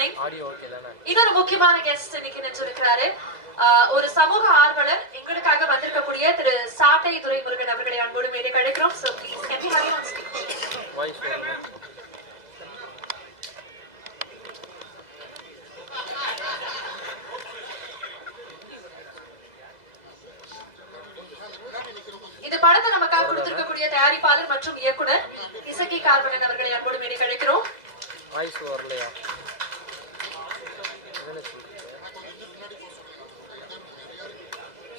தானே? இன்னொரு முக்கியமான கெஸ்ட் இன்னைக்கு நினைச்சிருக்கிறாரு ஒரு சமூக ஆர்வலர் எங்களுக்காக வந்திருக்கக்கூடிய திரு சாட்டை துரை முருகன் அவர்களை அன்போடு மேடை கிடைக்கிறோம் so please can we have you on stage voice வரணும் இது படத்தை நமக்காக கொடுத்திருக்கக்கூடிய தயாரிப்பாளர் மற்றும் இயக்குனர் இசக்கி கார்பனன் அவர்களை அன்போடு மேடை கிடைக்கிறோம் வாய்ஸ் வரலையா என்னன்னு சொல்றீங்க சவுண்ட்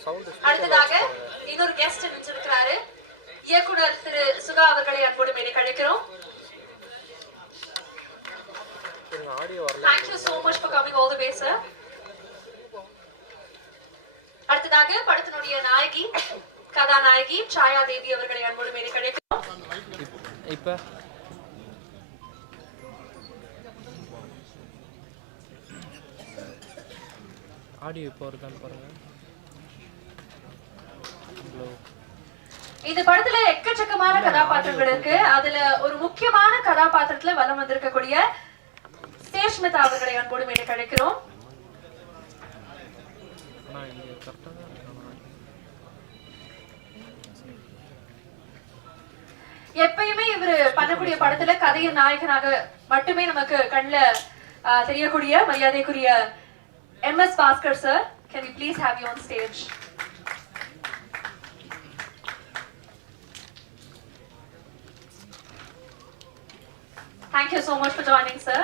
அடுத்ததாக இன்னொரு கெஸ்ட் நினைச்சிருக்கிறாரு. இயக்குனர் திரு சுகா அவர்களை அன்போடு வரல. Thank you so much for coming all the way, sir. அடுத்ததாக படத்தினுடைய நாயகி கதாநாயகி சாயா தேவி அவர்களை அன்போடு மேடை கிடைக்கிறோம் இப்போ. ஆடியோ இப்போ வருதான்னு பாருங்க ஹலோ இந்த படத்துல எக்கச்சக்கமான கதாபாத்திரங்கள் இருக்கு. அதுல ஒரு முக்கியமான கதாபாத்திரத்துல வலம் வந்திருக்கக்கூடிய சேஷ்மிதா அவர்களை அன்போடு மேடை கிடைக்கிறோம் எப்பயுமே இவரு பண்ணக்கூடிய படத்துல கதையின் நாயகனாக மட்டுமே நமக்கு கண்ணுல தெரியக்கூடிய மரியாதைக்குரிய M S Bhaskar sir can you please have you on stage Thank you so much for joining, sir.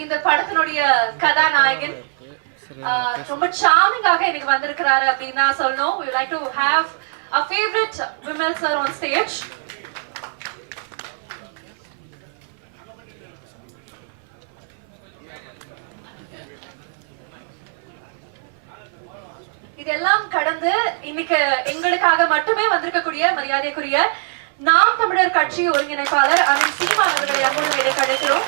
இந்த படத்தினுடைய கதாநாயகன் சரி ரொம்ப சாமிங்காக எனக்கு வந்திருக்கிறாரு அப்படின்னு சொல்லணும். Like to have a favorite Vimal sir on stage. இன்னைக்கு எங்களுக்காக மட்டுமே வந்திருக்கக்கூடிய மரியாதைக்குரிய நாம் தமிழர் கட்சி ஒருங்கிணைப்பாளர் அண்ணன் சீமான் அவர்களை அன்போடு மேடை கிடைக்கிறோம்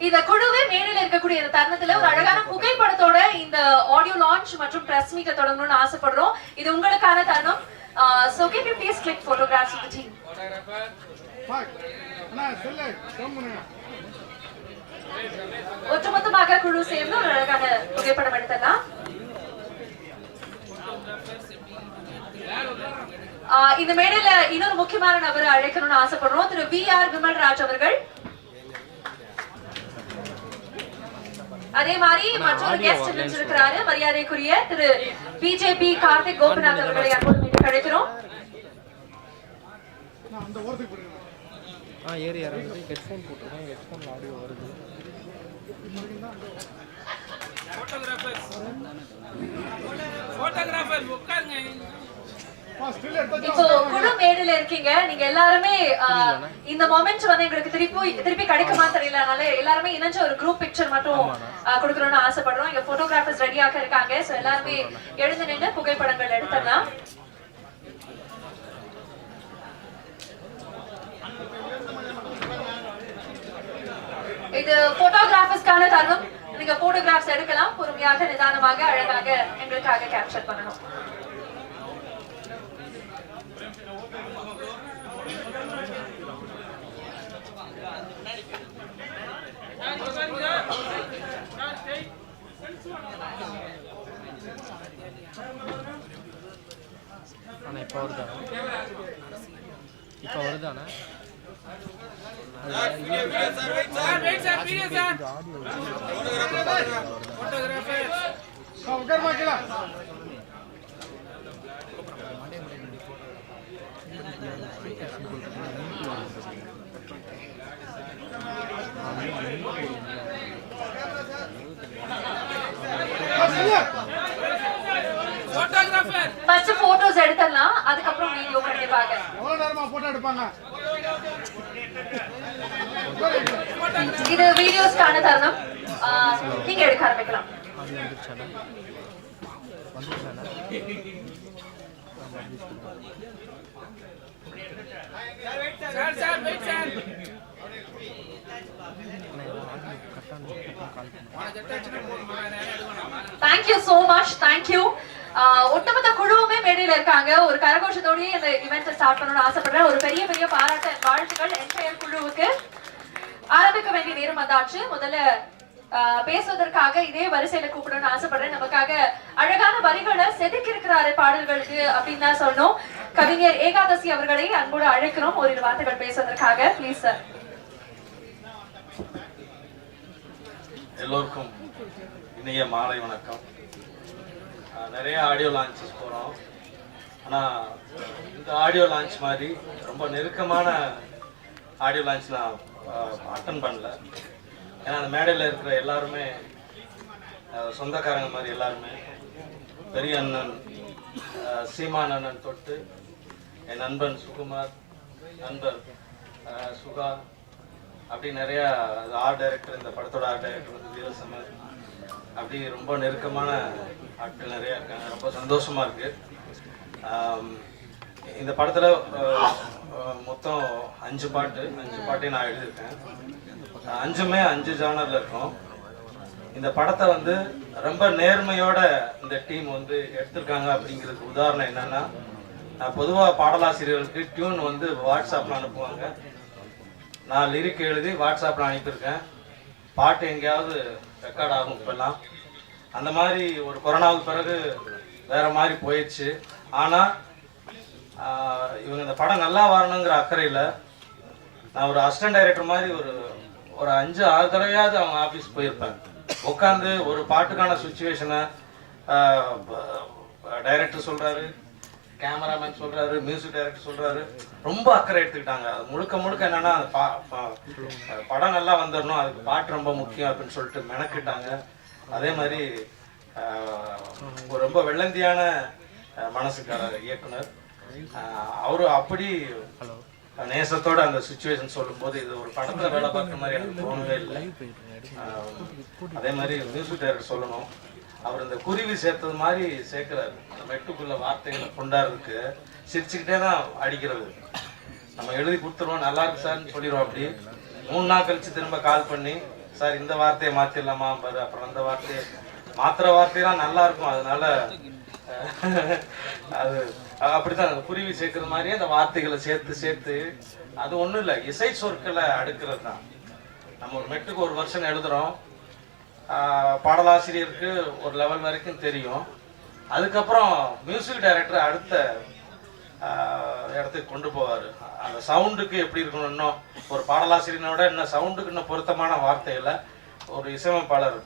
இந்த குழுவே மேடையில் இருக்கக்கூடிய இந்த தருணத்துல ஒரு அழகான புகைப்படத்தோட இந்த ஆடியோ லான்ச் மற்றும் பிரஸ் மீட்டை தொடங்கணும்னு ஆசைப்படுறோம். இது உங்களுக்கான தருணம். So can you please click photographs team ஒட்டுமொத்தமாக குழு சேர்ந்து ஒரு அழகான புகைப்படம் எடுத்துடலாம். ஆஹ் இந்த மேடையில இன்னொரு முக்கியமான நபர் அழைக்கணும்னு ஆசைப்படுறோம். திரு வி ஆர் விமல்ராஜ் அவர்கள். அதே மாதிரி மற்றொரு கெஸ்ட் நினைச்சிருக்கிறாரு மரியாதைக்குரிய திரு பிஜேபி கார்த்திக் கோபிநாத் அவர்களை அன்போடு மீண்டும் அழைக்கிறோம். நான் ஏறி இறங்குது ஹெட்ஃபோன் போட்டிருக்கேன். ஹெட்ஃபோனில் ஆடியோ வருது. இப்போ குழு மேடையில இருக்கீங்க. நீங்க எல்லாருமே இந்த மொமெண்ட் வந்து எங்களுக்கு திருப்பி திருப்பி கிடைக்குமா தெரியல அதனால எல்லாருமே இணைஞ்ச ஒரு குரூப் பிக்சர் மட்டும் கொடுக்கணும்னு ஆசைப்படுறோம். இங்க போட்டோகிராஃபர்ஸ் ரெடியாக இருக்காங்க. சோ எல்லாருமே எழுந்து நின்று புகைப்படங்கள் எடுத்துடலாம். இது போட்டோகிராஃபர்ஸ்க்கான தருணம். நீங்க போட்டோகிராஃப்ஸ் எடுக்கலாம். பொறுமையாக நிதானமாக அழகாக எங்களுக்காக கேப்சர் பண்ணணும். இப்போ வருதானா இப்போ பா உட்காருமா கீழே பா, சொல்லு. ஃபர்ஸ்ட் போட்டோஸ் எடுத்துடலாம் அதுக்கப்புறம் வீடியோ கண்டிப்பாக எவ்வளவு நேரமா போட்டோ எடுப்பாங்க? இது வீடியோஸ்க்கான தருணம் ஆஹ், நீங்க எடுக்க ஆரம்பிக்கலாம் ஆடியோ வந்துருச்சாண்ணா வந்துருச்சாண்ணா அண்ணா ஆடியோ கரெக்டாக கரெக்டாக கால் பண்ணுங்க தேங்க்யூ சோ மச் தேங்க்யூ ஒட்டுமொத்த குழுவுமே மேடையில இருக்காங்க. ஒரு கரகோஷத்தோடயே இந்த இவெண்ட் ஸ்டார்ட் பண்ணணும்னு ஆசைப்படுறேன். ஒரு பெரிய பெரிய பாராட்டு வாழ்த்துக்கள் என்டையர் குழுவுக்கு. ஆரம்பிக்க வேண்டிய நேரம் வந்தாச்சு. முதல்ல ஆஹ், பேசுவதற்காக இதே வரிசையில கூப்பிடணும்னு ஆசைப்படுறேன். நமக்காக அழகான வரிகளை செதுக்கி இருக்கிறாரு பாடல்களுக்கு அப்படின்னு தான் சொன்னோம் கவிஞர் ஏகாதசி அவர்களை அன்போடு அழைக்கிறோம். ஒரு வார்த்தைகள் பேசுவதற்காக. ப்ளீஸ் சார் எல்லோருக்கும் இனிய மாலை வணக்கம். நிறைய ஆடியோ லான்ச்சஸ் போகிறோம் ஆனால் இந்த ஆடியோ லான்ச் மாதிரி ரொம்ப நெருக்கமான ஆடியோ லான்ச் நான் அட்டன் பண்ணல. ஏன்னா அந்த மேடையில் இருக்கிற எல்லாருமே சொந்தக்காரங்க மாதிரி எல்லாருமே பெரிய அண்ணன் சீமான் அண்ணன் தொட்டு என் நண்பன் சுகுமார் நண்பர் சுகா அப்படி நிறையா ஆர்ட் டைரக்டர் இந்த படத்தோட ஆர்ட் டைரக்டர் வந்து வீரசமர் அப்படி ரொம்ப நெருக்கமான ஆட்கள் நிறையா இருக்காங்க. ரொம்ப சந்தோஷமாக இருக்குது இந்த படத்தில் மொத்தம் அஞ்சு பாட்டு. அஞ்சு பாட்டையும் நான் எழுதியிருக்கேன். அஞ்சுமே அஞ்சு ஜானரில் இருக்கும். இந்த படத்தை வந்து ரொம்ப நேர்மையோட இந்த டீம் வந்து எடுத்திருக்காங்க அப்படிங்கிறதுக்கு உதாரணம் என்னன்னா நான் பொதுவாக பாடலாசிரியர்களுக்கு டியூன் வந்து வாட்ஸ்அப்பில் அனுப்புவாங்க. நான் லிரிக் எழுதி வாட்ஸ்அப்பில் அனுப்பியிருக்கேன். பாட்டு எங்கேயாவது ரெக்கார்ட் ஆகும் இப்போல்லாம். அந்த மாதிரி ஒரு கொரோனாவுக்கு பிறகு வேற மாதிரி போயிடுச்சு. ஆனால் இவங்க இந்த படம் நல்லா வரணுங்கிற அக்கறையில் நான் ஒரு அசிஸ்டன்ட் டைரக்டர் மாதிரி ஒரு ஒரு அஞ்சு ஆறு தடவையாவது அவங்க ஆஃபீஸ் போயிருப்பேன். உட்காந்து ஒரு பாட்டுக்கான சுச்சுவேஷனை டைரக்டர் சொல்கிறாரு கேமராமேன் சொல்கிறாரு மியூசிக் டைரக்டர் சொல்கிறாரு ரொம்ப அக்கறை எடுத்துக்கிட்டாங்க. அது முழுக்க முழுக்க என்னென்னா அது பா- படம் நல்லா வந்துடணும் அதுக்கு பாட்டு ரொம்ப முக்கியம் அப்படின்னு சொல்லிட்டு மெனக்கிட்டாங்க. அதே மாதிரி ரொம்ப வெள்ளந்தியான மனசுக்கார இயக்குனர். அவரு அப்படி நேசத்தோட அந்த சுச்சுவேஷன் சொல்லும்போது இது ஒரு படத்துல வேலை பார்க்குற மாதிரி எனக்கு தோணவே இல்லை. அதே மாதிரி மியூசிக் டைரக்டர் சொல்லணும். அவர் இந்த குருவி சேர்த்தது மாதிரி சேர்க்கிறாரு. அந்த மெட்டுக்குள்ள வார்த்தைகளை கொண்டாடுறதுக்கு சிரிச்சுக்கிட்டே தான் அடிக்கிறது. நம்ம எழுதி கொடுத்துருவோம் நல்லா இருக்கு சார்னு சொல்லிடுவோம் அப்படி. மூணு நாள் கழிச்சு திரும்ப கால் பண்ணி சார் இந்த வார்த்தையை மாத்திரலாமா? பாரு அப்புறம் அந்த வார்த்தையை மாத்திர வார்த்தையெல்லாம் நல்லா இருக்கும். அதனால அது அப்படித்தான் அந்த குருவி சேர்க்கிற மாதிரியே அந்த வார்த்தைகளை சேர்த்து சேர்த்து அது ஒன்றும் இல்லை. இசை சொற்களை அடுக்கிறது தான். நம்ம ஒரு மெட்டுக்கு ஒரு வருஷம் எழுதுறோம். பாடலாசிரியருக்கு ஒரு லெவல் வரைக்கும் தெரியும். அதுக்கப்புறம் மியூசிக் டைரக்டர் அடுத்த இடத்துக்கு கொண்டு போவார். அந்த சவுண்டுக்கு எப்படி இருக்கணும் இன்னும்? ஒரு பாடலாசிரியனோட இன்னும் சவுண்டுக்கு இன்னும் பொருத்தமான வார்த்தைகளை ஒரு இசையமைப்பாளர்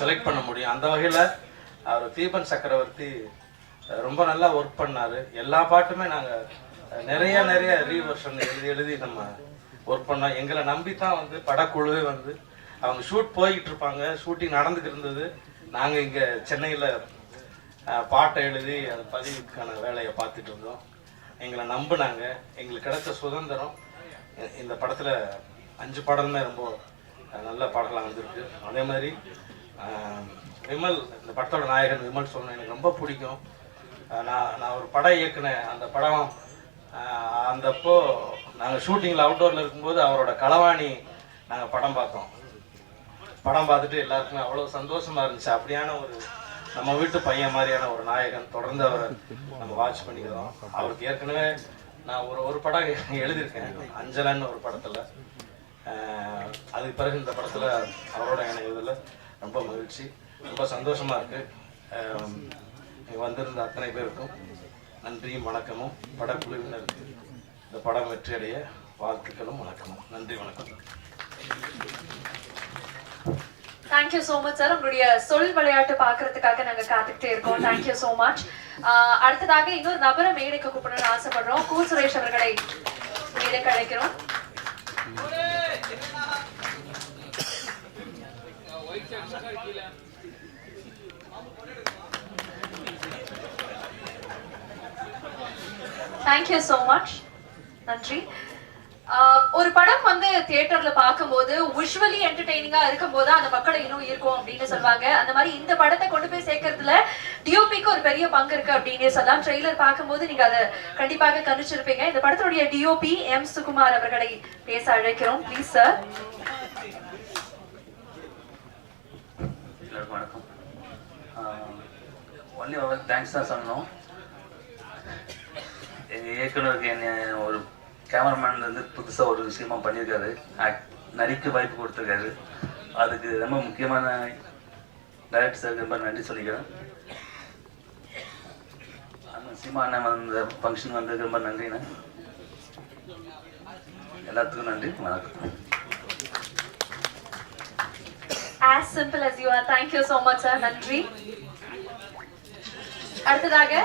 செலக்ட் பண்ண முடியும். அந்த வகையில் அவர் தீபன் சக்கரவர்த்தி ரொம்ப நல்லா ஒர்க் பண்ணாரு. எல்லா பாட்டுமே நாங்கள் நிறைய நிறைய ரீவர்ஷன் எழுதி எழுதி நம்ம ஒர்க் பண்ணோம். எங்களை நம்பி தான் வந்து படக்குழுவே வந்து அவங்க ஷூட் போய்கிட்டு இருப்பாங்க. ஷூட்டிங் நடந்துக்கிட்டு இருந்தது. நாங்கள் இங்கே சென்னையில் பாட்டை எழுதி அது பதிவுக்கான வேலையை பார்த்துட்டு இருந்தோம். எங்களை நம்பினாங்க. எங்களுக்கு கிடைச்ச சுதந்திரம். இந்த படத்தில் அஞ்சு பாடலுமே ரொம்ப நல்ல பாடலாக வந்திருக்கு. அதே மாதிரி விமல் இந்த படத்தோட நாயகன் விமல் சொன்ன எனக்கு ரொம்ப பிடிக்கும். நான் நான் ஒரு படம் இயக்குனேன். அந்த படம் அந்தப்போ நாங்கள் ஷூட்டிங்கில் அவுட்டோரில் இருக்கும்போது அவரோட களவாணி நாங்கள் படம் பார்த்தோம். படம் பார்த்துட்டு எல்லாருக்குமே அவ்வளோ சந்தோஷமாக இருந்துச்சு. அப்படியான ஒரு நம்ம வீட்டு பையன் மாதிரியான ஒரு நாயகன் தொடர்ந்து அவரை நம்ம வாட்ச் பண்ணிக்கிறோம். அவருக்கு ஏற்கனவே நான் ஒரு ஒரு படம் எழுதியிருக்கேன். அஞ்சலன்னு ஒரு படத்துல. அதுக்கு பிறகு இந்த படத்துல அவரோட இணைவதில் ரொம்ப மகிழ்ச்சி. ரொம்ப சந்தோஷமா இருக்கு. வந்திருந்த அத்தனை பேருக்கும் நன்றியும் வணக்கமும். படக்குழுவினருக்கு இந்த படம் வெற்றியடைய வாழ்த்துக்களும் வணக்கமும். நன்றி வணக்கம். தேங்க்யூ சோ மச் சார் உங்களுடைய சொல் விளையாட்டு பாக்குறதுக்காக நாங்க காத்துக்கிட்டே இருக்கோம். தேங்க்யூ சோ மச் அடுத்ததாக இன்னொரு நபரை மேடைக்கு கூப்பிடணும்னு ஆசைப்படுறோம். கூ சுரேஷ் அவர்களை மேடைக்கு அழைக்கிறோம். தேங்க்யூ சோ மச் நன்றி. ஒரு படம் வந்து தியேட்டர்ல பார்க்கும்போது விஷுவலி என்டர்டைனிங்கா இருக்கும்போது அந்த மக்களை இன்னும் இருக்கும் அப்படின்னு சொல்லுவாங்க. அந்த மாதிரி இந்த படத்தை கொண்டு போய் சேர்க்கறதுல டிஓபிக்கு ஒரு பெரிய பங்கு இருக்கு அப்படின்னு சொல்லலாம். ட்ரெய்லர் பார்க்கும்போது நீங்க அதை கண்டிப்பாக கணிச்சிருப்பீங்க இந்த படத்துடைய டிஓபி எம் சுகுமார் அவர்களை பேச அழைக்கிறோம். ப்ளீஸ் சார் வணக்கம். ஒன்லி தேங்க்ஸ் தான் சொன்னோம் எங்கள் என்ன கேமராமேன் வந்து புதுசாக ஒரு விஷயமா பண்ணியிருக்காரு. நடிக்க வாய்ப்பு கொடுத்துருக்காரு. அதுக்கு ரொம்ப முக்கியமான டைரக்டர் சாருக்கு ரொம்ப நன்றி சொல்லிக்கிறேன். சீமா அண்ணன் வந்த ஃபங்க்ஷன் வந்ததுக்கு ரொம்ப நன்றிண்ணே. எல்லாத்துக்கும் நன்றி. வணக்கம். As simple as you are. Thank you so much sir. நன்றி. அடுத்ததாக.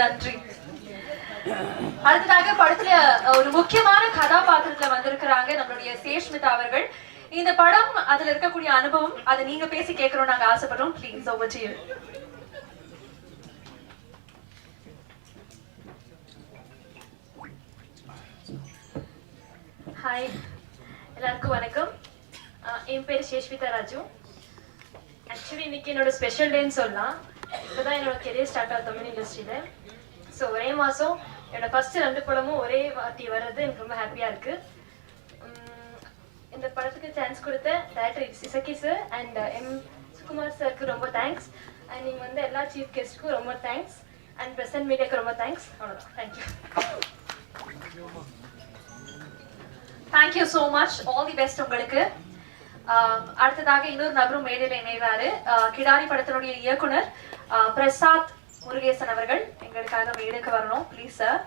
நன்றி. அடுத்ததாக படத்துல ஒரு முக்கியமான கதாபாத்திரத்துல வந்திருக்கிறாங்க நம்மளுடைய சேஷ்மிதா அவர்கள். இந்த படம் அதுல இருக்கக்கூடிய அனுபவம் அதை நீங்க பேசி கேட்கறோம் நாங்க ஆசைப்படுறோம். ப்ளீஸ் ஓவர் டு ஹாய் எல்லாருக்கும் வணக்கம். என் பேர் சேஷ்விதா ராஜு. ஆக்சுவலி இன்னைக்கு என்னோட ஸ்பெஷல் டேன்னு சொல்லலாம். இப்போதான் என்னோட கெரியர் ஸ்டார்ட் ஆகும் தமிழ் இண்டஸ்ட்ரியில ஸோ ஒரே மாதம் என்னோட ஃபர்ஸ்ட் ரெண்டு படமும் ஒரே வாட்டி வர்றது எனக்கு ரொம்ப ஹாப்பியாக இருக்கு. இந்த படத்துக்கு சான்ஸ் கொடுத்த director Isakki sir and M Sukumar சாருக்கு ரொம்ப தேங்க்ஸ் அண்ட் நீங்கள் வந்து எல்லா சீஃப் கெஸ்ட்டுக்கும் ரொம்ப தேங்க்ஸ் அண்ட் பிரசன்ட் மீடியாவுக்கு ரொம்ப தேங்க்ஸ் அவ்வளோதான் thank you thank you so much all the best உங்களுக்கு. Uh, அடுத்ததாக இன்னொரு நபரும் மேடையில் இணைவாரு. Uh, கிடாரி படத்தினுடைய இயக்குனர் uh, பிரசாத் முருகேசன் அவர்கள். எங்களுக்காக மேடைக்கு வரணும். ப்ளீஸ் சார்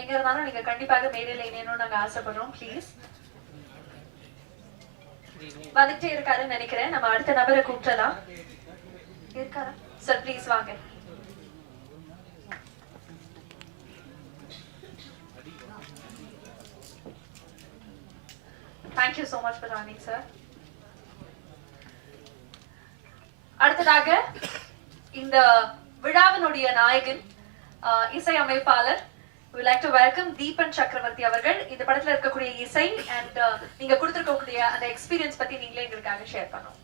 எங்க இருந்தாலும் நீங்க கண்டிப்பாக மேடையில் இணையணும்னு நாங்க ஆசைப்படுறோம். ப்ளீஸ் வந்துட்டே இருக்காருன்னு நினைக்கிறேன். நம்ம அடுத்த நபரை கூப்பிடலாம். இருக்காரா? சார் ப்ளீஸ் வாங்க. Thank you so much for joining, sir. அடுத்ததாக இந்த விழாவினுடைய நாயகன் இசை அமைப்பாளர். We like to welcome Deepan Chakravarthy அவர்கள். இந்த படத்துல இருக்கக்கூடிய இசை அண்ட் நீங்க கொடுத்துருக்கக்கூடிய அந்த எக்ஸ்பீரியன்ஸ் பத்தி நீங்களே எங்களுக்காக ஷேர் பண்ணணும்.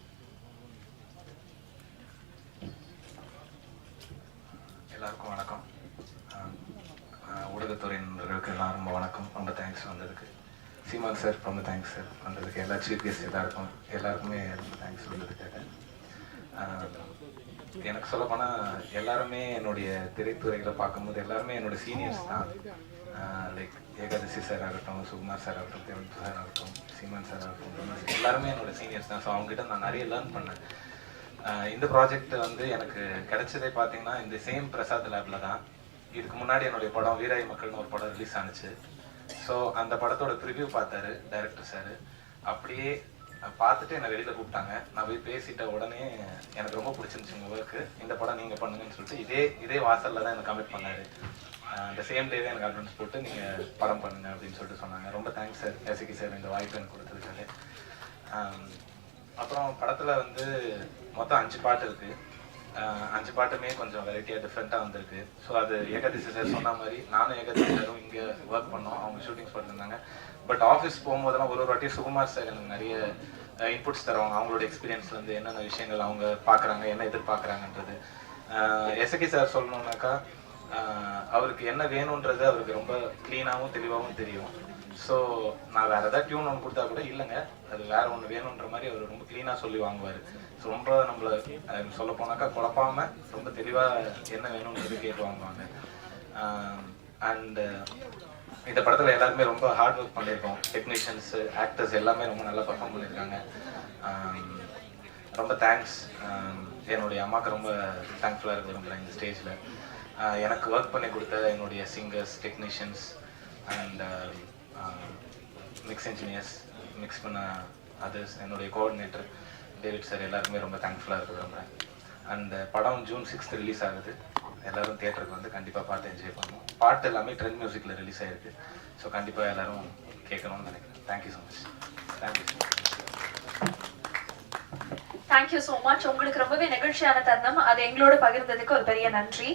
எல்லாருக்கும் வணக்கம். ஆஹ் ஊடகத்துறை நண்பர்களுக்கு எல்லாம் ரொம்ப வணக்கம். ரொம்ப தேங்க்ஸ் வந்ததுக்கு. சீமான் சார் ரொம்ப தேங்க்ஸ் சார் வந்ததுக்கு எல்லா சீஃப் கெஸ்ட் எல்லாருக்கும் எல்லாருக்குமே ரொம்ப தேங்க்ஸ் வந்ததுக்காக. எனக்கு சொல்ல எல்லாருமே என்னுடைய திரைத்துறைகளை பார்க்கும்போது எல்லாருமே என்னோட சீனியர்ஸ் தான். லைக் ஏகாதசி சார் ஆகட்டும் சுகுமார் சார் ஆகட்டும் தேவன் சார் ஆகட்டும் சீமான் சார் ஆகட்டும் எல்லாருமே என்னோட சீனியர்ஸ் தான். ஸோ அவங்ககிட்ட நான் நிறைய லேர்ன் பண்ணேன். இந்த ப்ராஜெக்ட் வந்து எனக்கு கிடைச்சதே பார்த்தீங்கன்னா இந்த சேம் பிரசாத் லேப்ல தான். இதுக்கு முன்னாடி என்னுடைய படம் வீராய் மக்கள்னு ஒரு படம் ரிலீஸ் ஆனிச்சு. ஸோ அந்த படத்தோட ப்ரிவியூ பார்த்தாரு டைரக்டர் சார் அப்படியே பார்த்துட்டு என்னை வெளியில் கூப்பிட்டாங்க. நான் போய் பேசிட்ட உடனே எனக்கு ரொம்ப பிடிச்சிருந்துச்சு உங்கள் ஒர்க்கு இந்த படம் நீங்கள் பண்ணுங்கன்னு சொல்லிட்டு இதே இதே வாசலில் தான் எனக்கு கமிட் பண்ணாரு. அந்த சேம் டேவே எனக்கு அட்வான்ஸ் போட்டு நீங்கள் படம் பண்ணுங்க அப்படின்னு சொல்லிட்டு சொன்னாங்க. ரொம்ப தேங்க்ஸ் சார் எசகி சார் இந்த வாய்ப்பு எனக்கு கொடுத்ததுக்காக. அப்புறம் படத்தில் வந்து மொத்தம் அஞ்சு பாட்டு இருக்குது அஞ்சு பாட்டுமே கொஞ்சம் வெரைட்டியாக டிஃப்ரெண்ட்டாக வந்திருக்கு. ஸோ அது ஏகதிசி சார் சொன்ன மாதிரி நானும் ஏகதிசி சாரும் இங்கே ஒர்க் பண்ணோம். அவங்க ஷூட்டிங்ஸ் பண்ணிருந்தாங்க பட் ஆஃபீஸ் போகும்போதெல்லாம் ஒரு ஒரு வாட்டி சுகுமார் சார் எனக்கு நிறைய இன்புட்ஸ் தருவாங்க. அவங்களோட எக்ஸ்பீரியன்ஸ்லேருந்து என்னென்ன விஷயங்கள் அவங்க பார்க்குறாங்க என்ன எதிர்பார்க்குறாங்கன்றது. எஸ்கி சார் சொல்லணுன்னாக்கா அவருக்கு என்ன வேணுன்றது அவருக்கு ரொம்ப க்ளீனாகவும் தெளிவாகவும் தெரியும். ஸோ நான் வேற ஏதாவது டியூன் ஒன்று கொடுத்தா கூட இல்லைங்க அது வேற ஒன்று வேணுன்ற மாதிரி அவர் ரொம்ப க்ளீனாக சொல்லி வாங்குவார். ரொம்ப நம்மள சொல்ல போனாக்கா குழப்பாம ரொம்ப தெளிவாக என்ன வேணும்ன்றது கேட்டு வாங்குவாங்க. அண்ட் இந்த படத்தில் எல்லாருமே ரொம்ப ஹார்ட் ஒர்க் பண்ணியிருக்கோம். டெக்னீஷியன்ஸ் ஆக்டர்ஸ் எல்லாமே ரொம்ப நல்லா பர்ஃபார்ம் பண்ணியிருக்காங்க. ரொம்ப தேங்க்ஸ் என்னுடைய அம்மாவுக்கு ரொம்ப தேங்க்ஃபுல்லாக இருக்க விரும்புகிறேன் இந்த ஸ்டேஜில் எனக்கு ஒர்க் பண்ணி கொடுத்த என்னுடைய singers technicians and mix engineers mix பண்ண அதர்ஸ் என்னுடைய கோஆர்டினேட்டர் டேவிட் சார் எல்லாருக்குமே ரொம்ப தேங்க்ஃபுல்லாக இருக்க விரும்புகிறேன் அண்ட் படம் ஜூன் சிக்ஸ்த் ரிலீஸ் ஆகுது. எல்லாரும் தேட்டருக்கு வந்து கண்டிப்பாக பார்த்து என்ஜாய் பண்ணுவோம் பாட்டு எல்லாமே ட்ரெண்ட் மியூசிக்கில் ரிலீஸ் ஆயிருக்கு. ஸோ கண்டிப்பாக எல்லாரும் கேட்கணும்னு நினைக்கிறேன். Thank you so much thank you so much thank you so much உங்களுக்கு ரொம்பவே நெகிழ்ச்சியான தருணம். அது எங்களோட பகிர்ந்ததுக்கு ஒரு பெரிய நன்றி.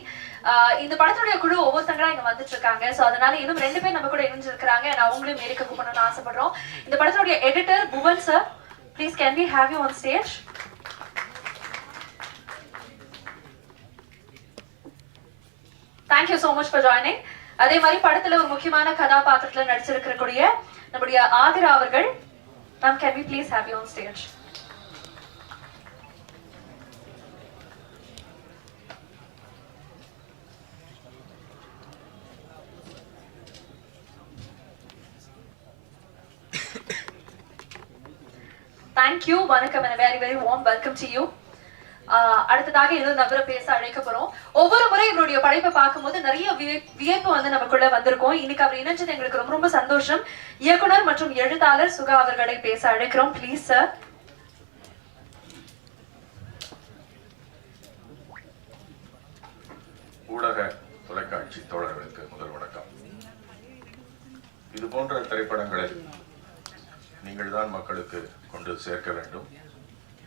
இந்த படத்துடைய குழு ஒவ்வொருத்தங்களா இங்க வந்துட்டு இருக்காங்க ஸோ அதனால இன்னும் ரெண்டு பேர் நம்ம கூட இணைஞ்சிருக்கிறாங்க. நான் அவங்களையும் மேலே கூப்பிடணும்னு ஆசைப்படுறோம். இந்த படத்துடைய editor Bhuvan sir please can we have you on stage thank you so much for joining அதே மாதிரி படத்துல ஒரு முக்கியமான கதாபாத்திரத்துல நடிச்சிருக்கக்கூடிய நம்முடைய ஆதிரா அவர்கள். Ma'am can we please happy on stage thank you வணக்கம் and very very warm welcome to you ah அடுத்ததாக இன்னொரு நபரை பேச அழைக்க போறோம். ஒவ்வொரு முறை இவருடைய படைப்பை பார்க்கும்போது நிறைய விய- வியப்பு வந்து நமக்குள்ள வந்திருக்கும். இன்னைக்கு அவர் இணைஞ்சது எங்களுக்கு ரொம்ப ரொம்ப சந்தோஷம். இயக்குனர் மற்றும் எழுத்தாளர் சுகா அவர்களை பேச அழைக்கிறோம். ப்ளீஸ் சார் ஊடக தொலைக்காட்சி தோழர்களுக்கு முதல் வணக்கம் இது போன்ற திரைப்படங்களை நீங்கள் தான் மக்களுக்கு கொண்டு சேர்க்க வேண்டும்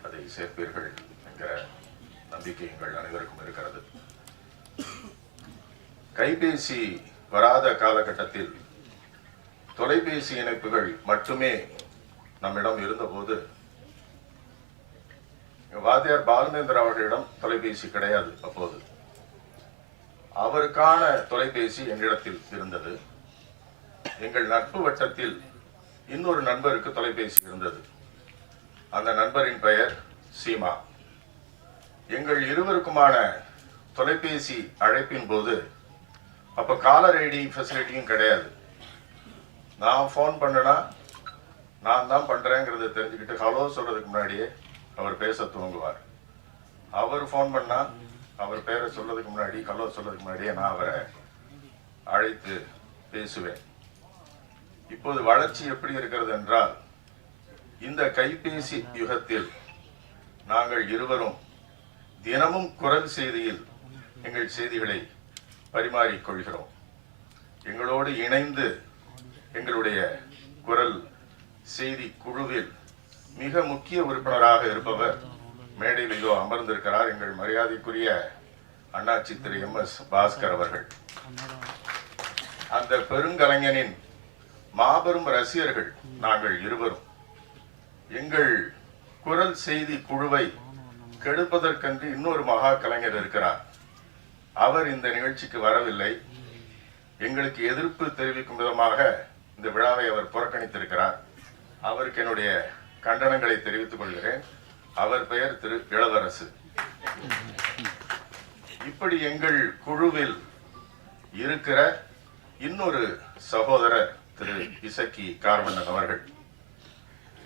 அதை சேர்ப்பீர்கள் என்கிற நம்பிக்கை எங்கள் அனைவருக்கும் இருக்கிறது. கைபேசி வராத காலகட்டத்தில் தொலைபேசி இணைப்புகள் மட்டுமே நம்மிடம் இருந்தபோது வாத்தியார் பாலமேந்திர அவர்களிடம் தொலைபேசி கிடையாது அப்போது. அவருக்கான தொலைபேசி எங்களிடத்தில் இருந்தது. எங்கள் நட்பு வட்டத்தில் இன்னொரு நண்பருக்கு தொலைபேசி இருந்தது. அந்த நண்பரின் பெயர் சீமா எங்கள் இருவருக்குமான தொலைபேசி அழைப்பின் போது அப்போ காலர் ஐடி ஃபெசிலிட்டியும் கிடையாது. நான் ஃபோன் பண்ணனா நான் தான் பண்ணுறேங்கிறத தெரிஞ்சுக்கிட்டு ஹலோ சொல்கிறதுக்கு முன்னாடியே அவர் பேச துவங்குவார். அவர் ஃபோன் பண்ணா அவர் பேரை சொல்கிறதுக்கு முன்னாடி ஹலோ சொல்கிறதுக்கு முன்னாடியே நான் அவரை அழைத்து பேசுவேன். இப்போது வளர்ச்சி எப்படி இருக்கிறது என்றால் இந்த கைபேசி யுகத்தில் நாங்கள் இருவரும் தினமும் குரல் செய்தியில் எங்கள் செய்திகளை பரிமாறிக் கொள்கிறோம். எங்களோடு இணைந்து எங்களுடைய குரல் செய்தி குழுவில் மிக முக்கிய உறுப்பினராக இருப்பவர் மேடையில் இதோ அமர்ந்திருக்கிறார். எங்கள் மரியாதைக்குரிய அண்ணாச்சி திரு எம் எஸ் பாஸ்கர் அவர்கள். அந்த பெருங்கலைஞனின் மாபெரும் ரசிகர்கள் நாங்கள் இருவரும். எங்கள் குரல் செய்தி குழுவை கெடுப்பதற்கென்று இன்னொரு மகா கலைஞர் இருக்கிறார். அவர் இந்த நிகழ்ச்சிக்கு வரவில்லை. எங்களுக்கு எதிர்ப்பு தெரிவிக்கும் விதமாக இந்த விழாவை அவர் புறக்கணித்திருக்கிறார். அவருக்கு என்னுடைய கண்டனங்களை தெரிவித்துக் கொள்கிறேன். அவர் பெயர் திரு. இளவரசு. இப்படி எங்கள் குழுவில் இருக்கிற இன்னொரு சகோதரர் திரு. இசக்கி கார்மன்னன் அவர்கள்.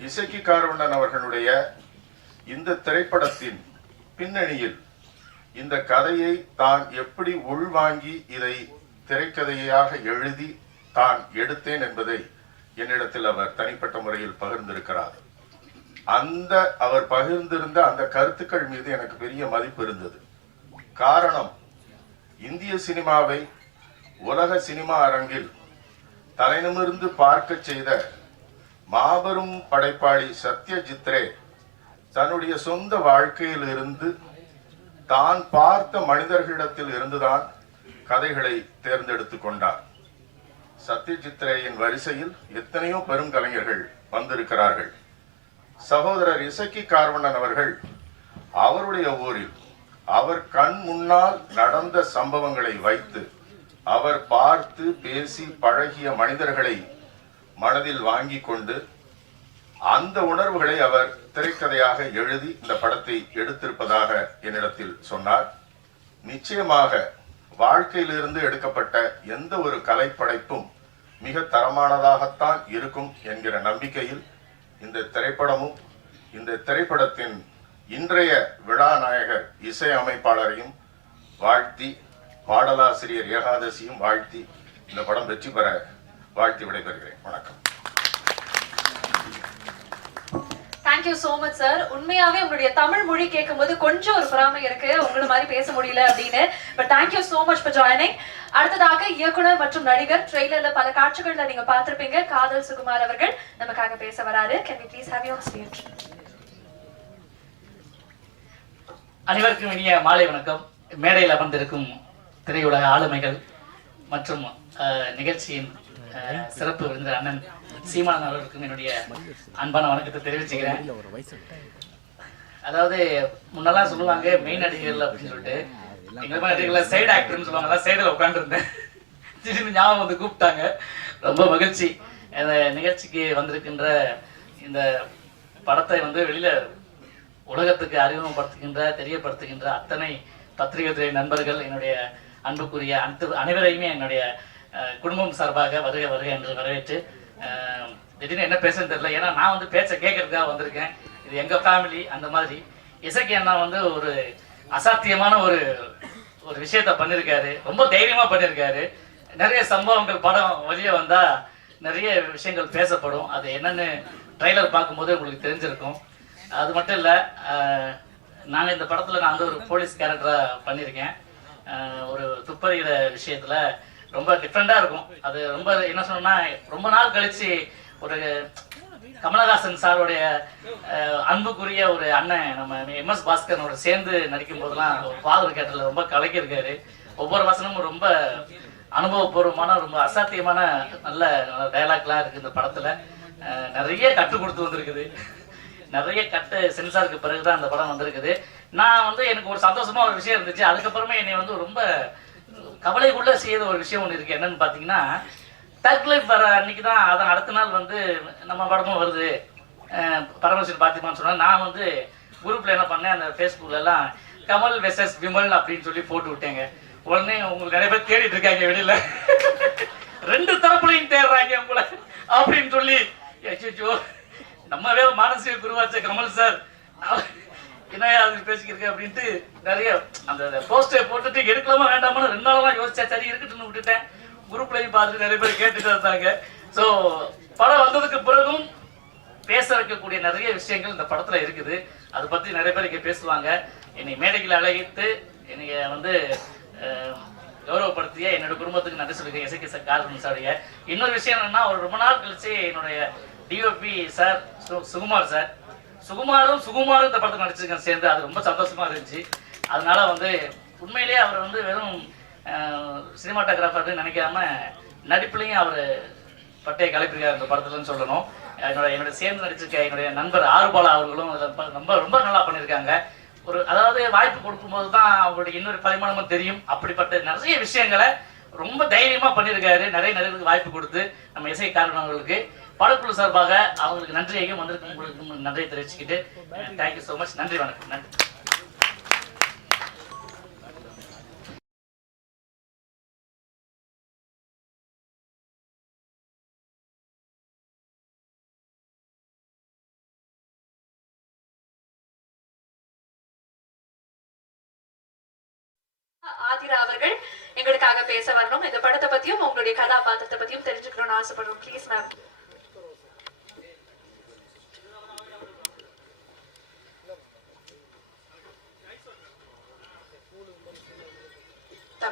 இசக்கி கார்வண்ணன் அவர்களுடைய இந்த திரைப்படத்தின் பின்னணியில் இந்த கதையை தான் எப்படி உள்வாங்கி இதை திரைக்கதையாக எழுதி தான் எடுத்தேன் என்பதை என்னிடத்தில் அவர் தனிப்பட்ட முறையில் பகிர்ந்திருக்கிறார். அந்த அவர் பகிர்ந்திருந்த அந்த கருத்துக்கள் மீது எனக்கு பெரிய மதிப்பு இருந்தது. காரணம் இந்திய சினிமாவை உலக சினிமா அரங்கில் தலைநிமிர்ந்து பார்க்க செய்த மாபெரும் படைப்பாளி சத்யஜித் ரே தன்னுடைய சொந்த வாழ்க்கையில் இருந்து தான் பார்த்த மனிதர்களிடத்தில் இருந்துதான் கதைகளை தேர்ந்தெடுத்துக் கொண்டார். சத்யஜித் ரேயின் வரிசையில் எத்தனையோ பெரும் கலைஞர்கள் வந்திருக்கிறார்கள். சகோதரர் இசக்கி கார்வண்ணன் அவர்கள் அவருடைய ஊரில் அவர் கண் முன்னால் நடந்த சம்பவங்களை வைத்து அவர் பார்த்து பேசி பழகிய மனிதர்களை மனதில் வாங்கி கொண்டு அந்த உணர்வுகளை அவர் திரைக்கதையாக எழுதி இந்த படத்தை எடுத்திருப்பதாக என்னிடத்தில் சொன்னார். நிச்சயமாக வாழ்க்கையிலிருந்து எடுக்கப்பட்ட எந்த ஒரு கலைப்படைப்பும் மிக தரமானதாகத்தான் இருக்கும் என்கிற நம்பிக்கையில் இந்த திரைப்படமும் இந்த திரைப்படத்தின் இன்றைய விழா நாயகர் இசை அமைப்பாளரையும் வாழ்த்தி பாடலாசிரியர் ஏகாதசியும் வாழ்த்தி இந்த படம் வெற்றி பெற வாழ்த்தி விடைபெறுகிறேன். வணக்கம். தேங்க்யூ சோ மச் சார் உண்மையாவே உங்களுடைய தமிழ் மொழி கேட்கும்போது கொஞ்சம் ஒரு பொறாமை இருக்கு. உங்களை மாதிரி பேச முடியல அப்படின்னு. But thank you so much for joining அடுத்ததாக இயக்குனர் மற்றும் நடிகர் ட்ரெய்லர்ல பல காட்சிகள்ல நீங்க பார்த்திருப்பீங்க. காதல் சுகுமார் அவர்கள் நமக்காக பேச வராரு. Can we please have you on stage அனைவருக்கும் இனிய மாலை வணக்கம். மேடையில் அமர்ந்திருக்கும் திரையுலக ஆளுமைகள் மற்றும் நிகழ்ச்சியின் சிறப்பு விருந்தினர் அண்ணன் சீமானன் அவர்களுக்கும் என்னுடைய அன்பான வணக்கத்தை தெரிவிச்சுக்கிறேன். அதாவது முன்னெல்லாம் சொல்லுவாங்க மெயின் நடிகர்கள் அப்படின்னு சொல்லிட்டு. எங்க மாதிரி நடிகர்கள் சைடு ஆக்டர்னு சொல்லுவாங்க சைடில் உட்காந்துருந்தேன் திடீர்னு ஞாபகம் வந்து கூப்பிட்டாங்க. ரொம்ப மகிழ்ச்சி. இந்த நிகழ்ச்சிக்கு வந்திருக்கின்ற இந்த படத்தை வந்து வெளியில உலகத்துக்கு அறிமுகப்படுத்துகின்ற தெரியப்படுத்துகின்ற அத்தனை பத்திரிகை துறை நண்பர்கள் என்னுடைய அன்புக்குரிய அனைத்து அனைவரையுமே என்னுடைய குடும்பம் சார்பாக வருக வருக என்று வரவேற்று திடீர்னு என்ன பேசுன்னு தெரியல. ஏன்னா நான் வந்து பேச்சை கேட்கறதுக்காக வந்திருக்கேன். இது எங்கள் ஃபேமிலி அந்த மாதிரி. இசைக்கு அண்ணா வந்து ஒரு அசாத்தியமான ஒரு ஒரு விஷயத்த பண்ணியிருக்காரு ரொம்ப தைரியமாக பண்ணியிருக்காரு நிறைய சம்பவங்கள் படம் வெளியே வந்தால் நிறைய விஷயங்கள் பேசப்படும். அது என்னன்னு ட்ரைலர் பார்க்கும்போது உங்களுக்கு தெரிஞ்சிருக்கும். அது மட்டும் இல்லை நாங்கள் இந்த படத்தில் நான் வந்து ஒரு போலீஸ் கேரக்டராக பண்ணியிருக்கேன் ஒரு துப்பறிகிற விஷயத்தில் ரொம்ப டிஃப்ரெண்ட்டாக இருக்கும். அது ரொம்ப என்ன சொன்னா ரொம்ப நாள் கழிச்சு ஒரு கமலஹாசன் சாருடைய அன்புக்குரிய ஒரு அண்ணன் நம்ம எம்எஸ் பாஸ்கரனோட சேர்ந்து நடிக்கும் போதெல்லாம் ஃபாதர் கேட்டல ரொம்ப கலக்கியிருக்காரு. ஒவ்வொரு வசனமும் ரொம்ப அனுபவபூர்வமான ரொம்ப அசாத்தியமான நல்ல டயலாக்லாம் இருக்கு இந்த படத்துல. நிறைய கட்டு கொடுத்து வந்திருக்குது. நிறைய கட்டு சென்சாருக்கு பிறகுதான் அந்த படம் வந்திருக்குது. நான் வந்து எனக்கு ஒரு சந்தோஷமா ஒரு விஷயம் இருந்துச்சு. அதுக்கப்புறமே என்னை வந்து ரொம்ப கவலைக்குள்ள செய்த ஒரு விஷயம் ஒன்று இருக்கு. என்னன்னு பார்த்தீங்கன்னா தக் லைஃப் வர அன்னைக்கு தான் அதான் அடுத்த நாள் வந்து நம்ம படமும் வருது. பரமசிவன் பாத்திமான்னு சொன்னால் நான் வந்து குரூப்பில் என்ன பண்ணேன் அந்த ஃபேஸ்புக்லலாம் கமல் வெசஸ் விமல் அப்படின்னு சொல்லி போட்டு விட்டேங்க. உடனே உங்களுக்கு நிறைய பேர் தேடிட்டு இருக்காங்க வெளியில. ரெண்டு தரப்புலையும் தேடுறாங்க உங்களை அப்படின்னு சொல்லி அச்சோ நம்மவே மானசீக குருவாச்ச கமல் சார் என்ன அது பேசிக்கிறீங்க அப்படின்ட்டு நிறைய அந்த போஸ்டரை போட்டுட்டு எடுக்கலாமா வேண்டாமான்னு ரெண்டு நாளெல்லாம் யோசிச்சா சரி இருக்கட்டும்னு விட்டுட்டேன். குரூப்லையும் பார்த்துட்டு நிறைய பேர் கேட்டுட்டு இருந்தாங்க. ஸோ படம் வந்ததுக்கு பிறகும் பேச வைக்கக்கூடிய நிறைய விஷயங்கள் இந்த படத்துல இருக்குது. அதை பத்தி நிறைய பேர் இங்கே பேசுவாங்க. என்னை மேடைகளை அழைத்து என்னைய வந்து கௌரவப்படுத்திய என்னோட குடும்பத்துக்கு நன்றி சொல்லிக்க இசைக்கு சார் காரணம் சாருடைய இன்னொரு விஷயம் என்னன்னா ஒரு ரொம்ப நாள் கழிச்சு என்னுடைய டிஓபி சார் சுகுமார் சார் சுகுமாரும் சுகுமாரும் இந்த படத்தில் நடிச்சிருக்கேன் சேர்ந்து. அது ரொம்ப சந்தோஷமா இருந்துச்சு. அதனால வந்து உண்மையிலேயே அவர் வந்து வெறும் சினிமாட்டோகிராஃபர்னு நினைக்காம நடிப்புலையும் அவர் பட்டையை கலப்பிருக்காரு இந்த படத்துலன்னு சொல்லணும். என்னோட என்னோட சேர்ந்து நடிச்சிருக்க என்னுடைய நண்பர் ஆறுபாலா அவர்களும் இதுல ரொம்ப ரொம்ப நல்லா பண்ணியிருக்காங்க. ஒரு அதாவது வாய்ப்பு கொடுக்கும்போது தான் அவருடைய இன்னொரு பரிமாணமும் தெரியும். அப்படிப்பட்ட நிறைய விஷயங்களை ரொம்ப தைரியமா பண்ணியிருக்காரு. நிறைய நிறைய வாய்ப்பு கொடுத்து நம்ம இசை காரணங்களுக்கு படக்குழு சார்பாக அவங்களுக்கு நன்றியையும் வந்திருக்கும். உங்களுக்கு நன்றியை தெரிவிச்சுக்கிட்டு தேங்க்யூ ஸோ மச் நன்றி வணக்கம். நன்றி. ஆதிரா அவர்கள் எங்களுக்காக பேச வரணும் இந்த படத்தை பத்தியும் உங்களுடைய கதாபாத்திரத்தை பத்தியும் தெரிஞ்சுக்கணும்னு ஆசைப்படுறோம். ப்ளீஸ் மேம்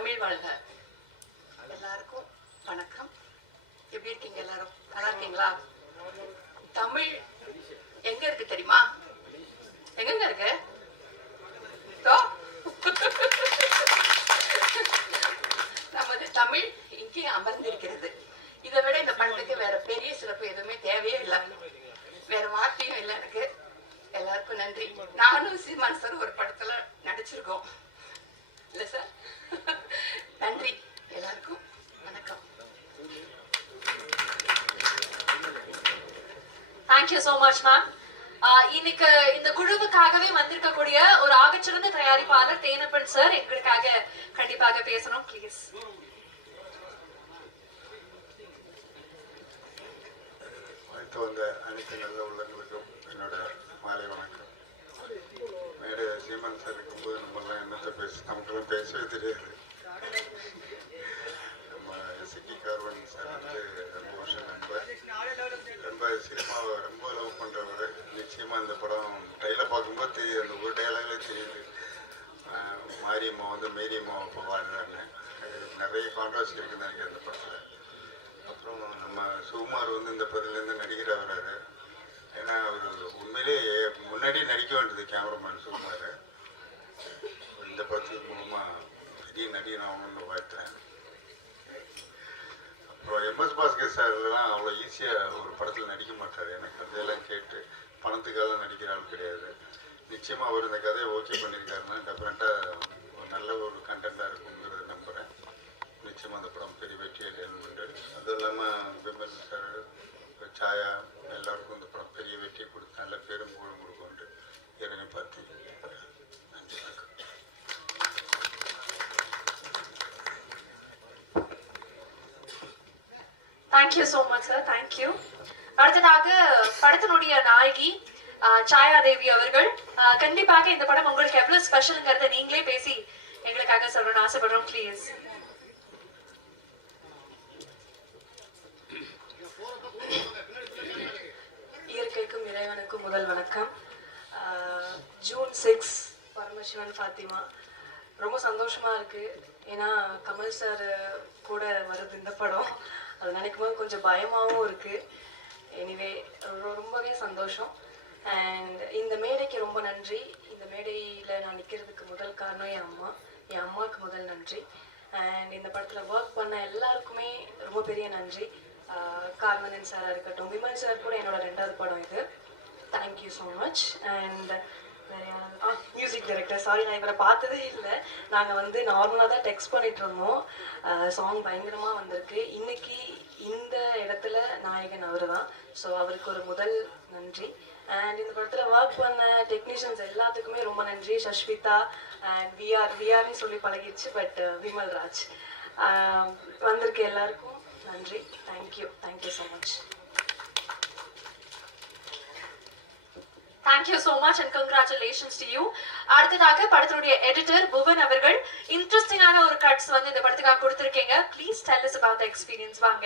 தமிழ் வாழ்க. எல்லாருக்கும் வணக்கம். எப்படி இருக்கீங்க எல்லாரும்? நல்லா இருக்கீங்களா? தமிழ் எங்க இருக்கு தெரியுமா எங்கங்க இருக்கு தோ. நமது தமிழ் இங்கே அமர்ந்திருக்கிறது இதை விட இந்த படத்துக்கு வேற பெரிய சிறப்பு எதுவுமே தேவையே இல்லை வேற வார்த்தையும் இல்லை எனக்கு எல்லாருக்கும் நன்றி நானும் சீமான் சார் ஒரு படத்துல நடிச்சிருக்கோம் இல்ல சார் நன்றி எல்லாருக்கும் வணக்கம் தேங்க்யூ so மச் மேம் இன்னைக்கு இந்த குழுவுக்காகவே வந்திருக்கக்கூடிய ஒரு ஆகச்சிறந்த தயாரிப்பாளர் தேனப்பன் சார் எங்களுக்காக கண்டிப்பாக பேசணும் ப்ளீஸ் வந்த அனைத்து நல்ல உள்ளங்களுக்கும் என்னோட மாலை வணக்கம். மேடை சீமான் சார் இருக்கும்போது நம்மளாம் என்னத்தை பேச நமக்கெல்லாம் பேசவே தெரியாது. நம்ம எஸ்கி கார்வன் சார் வந்து ரொம்ப வருஷம் நண்பர். ரொம்ப சினிமாவை ரொம்ப லவ் பண்ணுறவர் நிச்சயமாக இந்த படம் ட்ரைலர் பார்க்கும்போது தெரியுது அந்த ஒரு டைலாக்லேயே தெரியுது. மாரியம்மா வந்து மேரியம்மா இப்போ வாழ்றாங்க. நிறைய கான்ட்ராஸ்ட் இருக்குன்னு நினைக்கிறேன் அந்த படத்தில். அப்புறம் நம்ம சுகுமார் வந்து இந்த படத்துலேருந்து நடிகர் ஆகிறாரு. ஏன்னா அவர் உண்மையிலேயே முன்னாடி நடிக்க வேண்டியது கேமராமேன் சுகுமார் இந்த படத்துக்கு மூலமாக பெரிய நடிகன் ஆகணும்னு பார்த்தேன் அப்புறம் எம்எஸ் பாஸ்கர் சார்லாம் அவ்வளோ ஈஸியாக ஒரு படத்தில் நடிக்க மாட்டார். எனக்கு வந்து எல்லாம் கேட்டு பணத்துக்காக நடிக்கிற ஆள் கிடையாது. நிச்சயமாக அவர் இந்த கதையை ஓகே பண்ணியிருக்காருன்னா டெஃபரெண்ட்டாக நல்ல ஒரு கண்டென்ட்டாக இருக்கும். நிச்சயமாக அந்த படம் பெரிய வெற்றி அடையணும் அது இல்லாமல் விமன் சார் சாயா எல்லாருக்கும் இந்த படம் பெரிய வெற்றி கொடுத்து நல்ல பேரும் புகழும் கொடுக்கும் இறங்கி பார்த்து நன்றி வணக்கம். Thank you so much sir thank you அடுத்ததாக படத்தினுடைய நாயகி சாயா தேவி அவர்கள். கண்டிப்பாக இந்த படம் உங்களுக்கு எவ்வளவு ஸ்பெஷல்ங்கிறத நீங்களே பேசி எங்களுக்காக சொல்லணும்னு ஆசைப்படுறோம். ப்ளீஸ் அனைவருக்கும் முதல் வணக்கம். June six Paramasivan Fathima. ரொம்ப சந்தோஷமா இருக்கு. ஏன்னா கமல் சார் கூட வருது இந்த படம். அது நினைக்கும் போது கொஞ்சம் பயமாகவும் இருக்கு. எனிவே ரொம்பவே சந்தோஷம். அண்ட் இந்த மேடைக்கு ரொம்ப நன்றி. இந்த மேடையில் நான் நிற்கிறதுக்கு முதல் காரணம் என் அம்மா. என் அம்மாவுக்கு முதல் நன்றி. அண்ட் இந்த படத்தில் ஒர்க் பண்ண எல்லாருக்குமே ரொம்ப பெரிய நன்றி. கார்மனன் சாராக இருக்கட்டும் விமல் சார் கூட என்னோட ரெண்டாவது படம் இது. Thank you so much and ah music director sorry நான் இவரை பார்த்ததே இல்லை. நாங்கள் வந்து நார்மலாக தான் டெக்ஸ்ட் பண்ணிட்டு இருந்தோம். சாங் பயங்கரமாக வந்திருக்கு. இன்னைக்கு இந்த இடத்துல நாயகன் அவர் தான் ஸோ அவருக்கு ஒரு முதல் நன்றி. அண்ட் இந்த படத்தில் ஒர்க் பண்ண டெக்னீஷியன்ஸ் எல்லாத்துக்குமே ரொம்ப நன்றி. சஷ்விதா அண்ட் விஆர் விஆர்னு சொல்லி பழகிடுச்சு பட் விமல் ராஜ் வந்திருக்க எல்லாருக்கும் நன்றி. Thank you thank you so much thank you so much and congratulations to you அடுத்ததாக படத்தினுடைய எடிட்டர் புவன் அவர்கள். இன்ட்ரெஸ்டிங்கான ஒரு கட்ஸ் வந்து இந்த படத்துக்காக கொடுத்துருக்கீங்க. ப்ளீஸ் டெல் us எக்ஸ்பீரியன்ஸ் வாங்க.